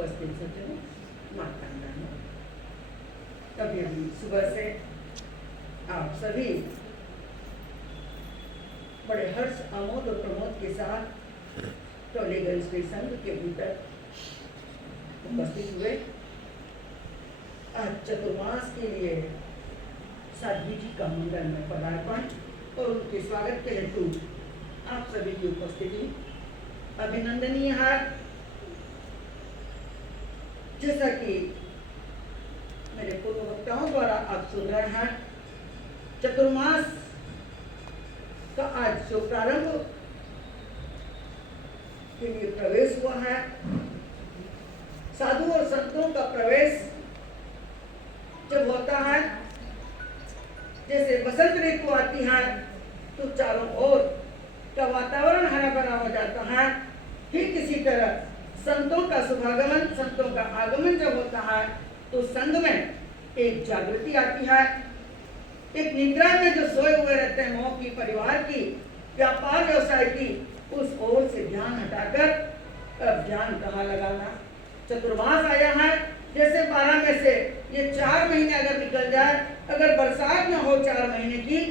उपस्थित सज्जनों, माता बहनों, अभी हम सुबह से आप सभी बड़े हर्ष आमोद और प्रमोद के साथ टोलीगंज के संघ के भीतर उपस्थित हुए। आज चतुर्मास के लिए साध्वी जी का मंगल में पदार्पण और उनके स्वागत के हेतु आप सभी की उपस्थिति अभिनंदनीय है। जैसा कि मेरे पूर्व वक्ताओं द्वारा आप सुन रहे हैं, चतुर्मास का आज जो प्रारंभ के लिए प्रवेश हुआ है, साधु और संतों का प्रवेश जब होता है, जैसे बसंत ऋतु आती है तो चारों ओर का वातावरण हरा भरा हो जाता है, ठीक इसी तरह संतों का शुभागमन, संतों का आगमन जब होता है तो संघ में एक जागृति आती है। एक निद्रा में जो सोए हुए रहते हैं मोह की, परिवार की, व्यापार व्यवसाय की, उस ओर से ध्यान हटाकर अब ध्यान कहाँ लगाना। चतुर्मास आया है, जैसे 12 में से ये 4 महीने अगर निकल जाए, अगर बरसात न हो 4 महीने की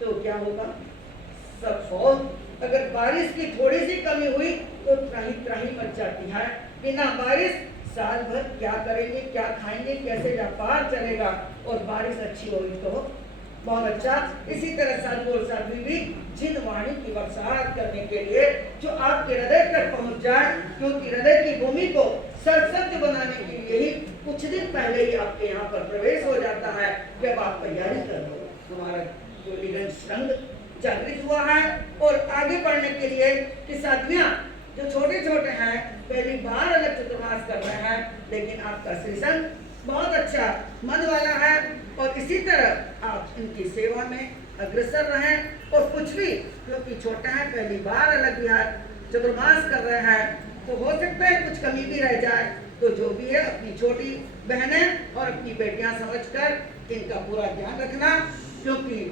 तो क्या होगा? सब फौज। अगर बारिश की थोड़ी सी कमी हुई तो त्राही त्राही मच जाती है। बिना बारिश साल भर क्या करेंगे, क्या खाएंगे, कैसे व्यापार चलेगा? और बारिश अच्छी होगी तो बहुत अच्छा। इसी तरह साधु और साध्वी भी जिन वाणी की बरसात करने के लिए जो आपके हृदय तक पहुंच जाए, क्योंकि हृदय की भूमि को सरसब्ज बनाने के लिए ही कुछ दिन पहले ही आपके यहाँ पर प्रवेश हो जाता है। जब आप तैयारी कर लो, हमारा टोलीगंज संघ जागृत हुआ है और आगे बढ़ने के लिए कि साथियां जो छोटे छोटे हैं पहली बार अलग चतुर्मास कर रहे हैं, लेकिन आपका श्री संघ बहुत अच्छा मन वाला है और इसी तरह आप इनकी सेवा में अग्रसर रहें। और कुछ भी क्योंकि छोटे हैं, पहली बार अलग विहार चतुर्मास कर रहे हैं, तो हो सकता है कुछ कमी भी रह जाए, तो जो भी है अपनी छोटी बहनें और अपनी बेटियां समझकर इनका पूरा ध्यान रखना, क्योंकि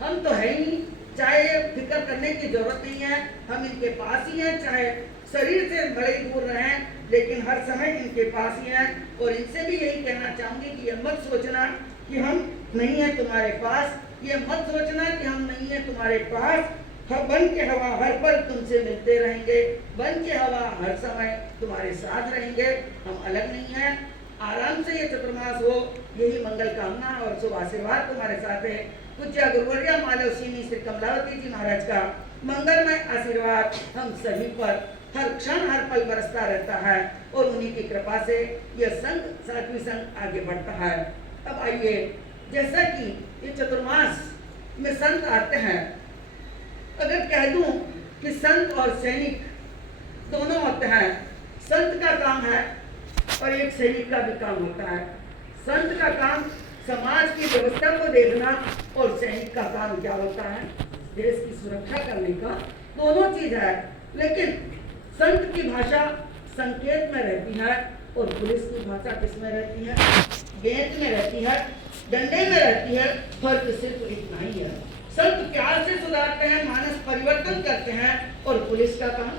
हम तो है ही, चाहे फिक्र करने की जरूरत नहीं है, हम इनके पास ही हैं, चाहे शरीर से बड़े दूर रहें, लेकिन हर समय इनके पास ही हैं। और इनसे भी यही कहना चाहूंगी कि ये मत सोचना कि हम नहीं है तुम्हारे पास, ये मत सोचना कि हम नहीं है तुम्हारे पास। बन के हवा हर पल तुमसे मिलते रहेंगे, बन के हवा हर समय तुम्हारे साथ रहेंगे, हम अलग नहीं हैं। आराम से ये चतुर्मास हो, यही मंगल कामना और शुभ आशीर्वाद तुम्हारे साथ है। पूज्य गुरुवर्या मालवसिनी श्री कमलावती जी महाराज का मंगलमय आशीर्वाद हम सभी पर हर क्षण हर पल बरसता रहता है और उन्हीं की कृपा से यह संघ साध्वी संघ आगे बढ़ता है। अब आइए, जैसा कि ये चतुर्मास में संत आते हैं, अगर कह दूं कि संत और सैनिक दोनों होते हैं, संत का काम है और एक सैनिक का भी काम होता है। संत का काम समाज की व्यवस्था को देखना और सैनिक का काम क्या होता है? देश की सुरक्षा करने का। दोनों चीज है, लेकिन संत की भाषा संकेत में रहती है और पुलिस की भाषा किसमें रहती है? गेंद में रहती है, डंडे में रहती है। फर्क सिर्फ इतना ही है। संत प्यार से सुधारते हैं, मानस परिवर्तन करते हैं, और पुलिस का काम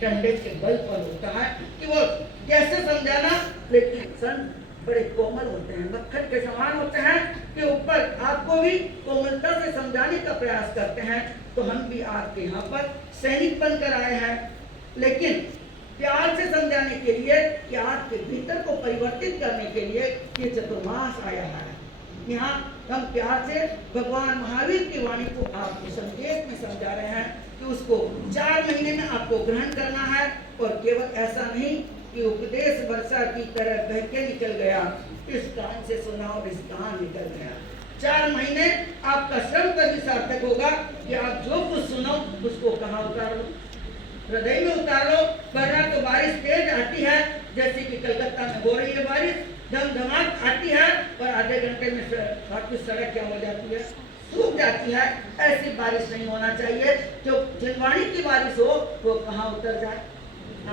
डंडे के बल पर होता है कि वो कैसे समझाना। लेकिन संत बड़े कोमल होते हैं, मक्खन के समान होते हैं कि ऊपर आपको भी कोमलता से समझाने का प्रयास करते हैं। तो हम भी आपके यहाँ पर सैनिक बनकर आए हैं, लेकिन प्यार से समझाने के लिए कि आपके भीतर को परिवर्तित करने के लिए ये चतुर्मास आया है। यहाँ हम प्यार से भगवान महावीर की वाणी को आपको संकेत में समझा रहे हैं कि उसको 4 महीने में आपको ग्रहण करना है। और केवल ऐसा नहीं कि उपदेश वर्षा की तरह बह के निकल गया, इस कान से सुना और इस कान निकल गया। 4 महीने आपका श्रम तभी सार्थक होगा कि आप जो कुछ सुनो उसको कहाँ उतारो? हृदय में उतार लो। वरना तो बारिश तेज आती है, जैसे कि कलकत्ता में हो रही है बारिश, धमधमाट आती है और आधे घंटे में आपकी सड़क क्या हो जाती है? सूख जाती है। ऐसी बारिश नहीं होना चाहिए। जो जिनवाणी की बारिश हो वो कहाँ उतर जाए?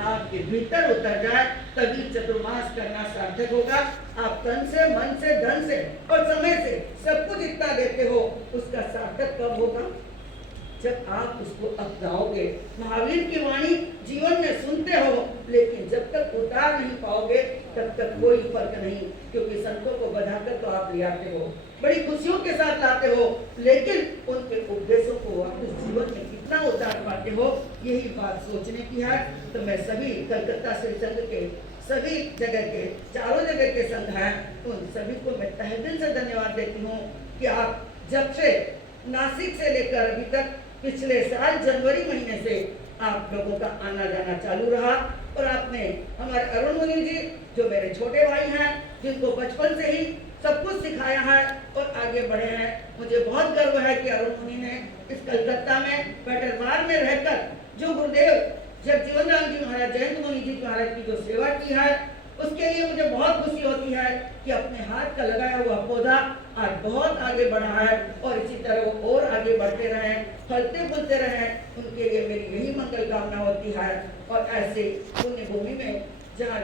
आपके भीतर उतर जाए, तभी चतुर्मास करना सार्थक होगा। आप तन से, मन से, धन से और समय से सब कुछ इतना देते हो, उसका सार्थक कब होगा? जब आप उसको अपनाओगे। महावीर की वाणी जीवन में सुनते हो, लेकिन जब तक उतार नहीं तब तक कोई फर्क नहीं, क्योंकि संतों को बधाकर तो आप ले आते हो, बड़ी खुशियों के साथ लाते हो, लेकिन उनके उपदेशों को आप इस जीवन में कितना उतार पाते हो, यही बात सोचने की है। तो मैं सभी कलकत्ता श्री संघ के सभी जगह के, चारों जगह के संघ हैं, उन सभी को मैं तहे दिल से धन्यवाद देती हूँ कि आप जब से नासिक से लेकर अभी तक पिछले साल जनवरी महीने से आप लोगों का आना जाना चालू रहा, और आपने हमारे अरुण मुनि जी जो मेरे छोटे भाई हैं, जिनको बचपन से ही सब कुछ सिखाया है और आगे बढ़े हैं, मुझे बहुत गर्व है कि अरुण मुनि ने इस कलकत्ता में पेटरवार में रहकर जो गुरुदेव जगजीवन राम जी महाराज, जयंत मुनि जी महाराज की जो सेवा की है, उसके लिए मुझे बहुत खुशी होती है कि अपने हाथ का लगाया हुआ पौधा आज बहुत आगे बढ़ा है, और इसी तरह वो और आगे बढ़ते रहें, फलते फूलते रहें, उनके लिए मेरी यही मंगल कामना होती है। और ऐसे पुण्य भूमि में जहाँ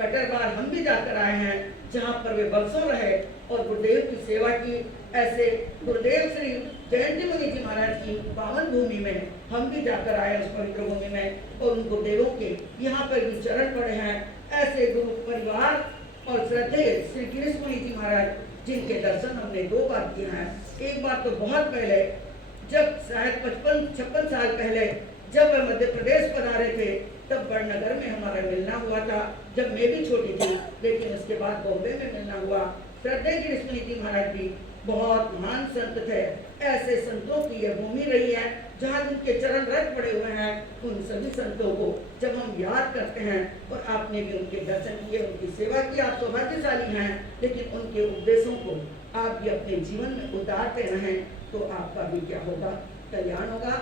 कटरबार हम भी जाकर आए हैं, जहाँ पर वे बरसों रहे और गुरुदेव की सेवा की, ऐसे गुरुदेव श्री जयंती मुनि जी महाराज की पावन भूमि में हम भी जाकर आए उस पवित्र भूमि में, और उन गुरुदेवों के यहाँ पर भी चरण पड़े हैं। ऐसे गुरु परिवार और श्रद्धेय श्री गिरीश मुनि जी महाराज, जिनके दर्शन हमने 2 बार किए हैं। एक बार तो बहुत पहले, जब शायद 55-56 साल पहले, जब वे मध्य प्रदेश पधारे थे, तब बड़नगर में हमारा मिलना हुआ था, जब मैं भी छोटी थी, लेकिन उसके बाद बॉम्बे में मिलना हुआ। श्रद्धेय गिरीश मुनि जी महाराज भी बहुत महान संत थे। ऐसे संतों की यह भूमि रही है जहाँ उनके चरण रख पड़े हुए हैं। उन सभी संतों को जब हम याद करते हैं, और आपने भी उनके दर्शन किए, उनकी सेवा की, आप सौभाग्यशाली हैं, लेकिन उनके उपदेशों को आप भी अपने जीवन में उतारते रहें, तो आपका भी क्या होगा, कल्याण होगा।